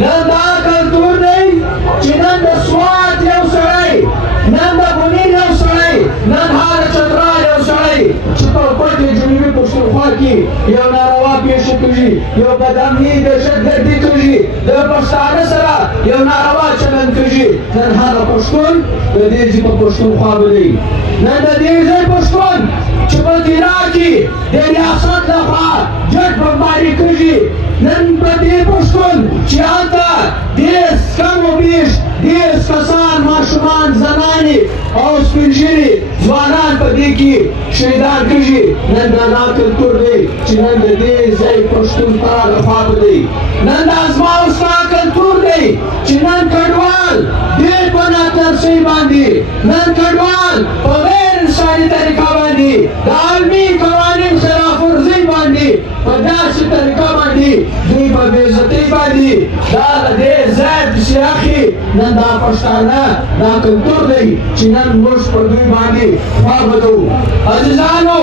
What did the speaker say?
نن دا کلتور دی چې نن د سوات یو سړی، نن د بنین یو سړی، نن هغه چترال یو سړی چې په پټې جنوبي پښتونخوا کې یو ناروا پیښه کېږي، یو بدامني دهشتګردي کېږي، د پښتانه سره یو ناروا چلند کېږي، نن هغه پښتون د دې ځای په پښتونخوا بدوي. نن د دې ځای پښتون چې په تیرا کې د ریاست لخوا جټ بمباري کېږي، نن په دې پښتون چې هلته ډېر کم و بیش ډېر کسان ماشومان زنانې او سپین ږیري ځوانان په دې کې شهیدان کېږي. نن دا کلتور دی چې نن د دې ځای پښتون په لخوا بدوي. نن دا زما او ستا کلتور دی چې نن کډوال ډېر په ناترسۍ باندې، نن کډوال په غیر انساني طریقه باندې د عالمي قوانین خلاف ورزۍ باندې په داسې طریقه باندې دوی په بې عزتۍ باندې دا د دې ځای پسې اخلي. نن دا پښتانه دا کلتور دی چې نن موږ په دوی باندې خوا بدوو. عزیزانو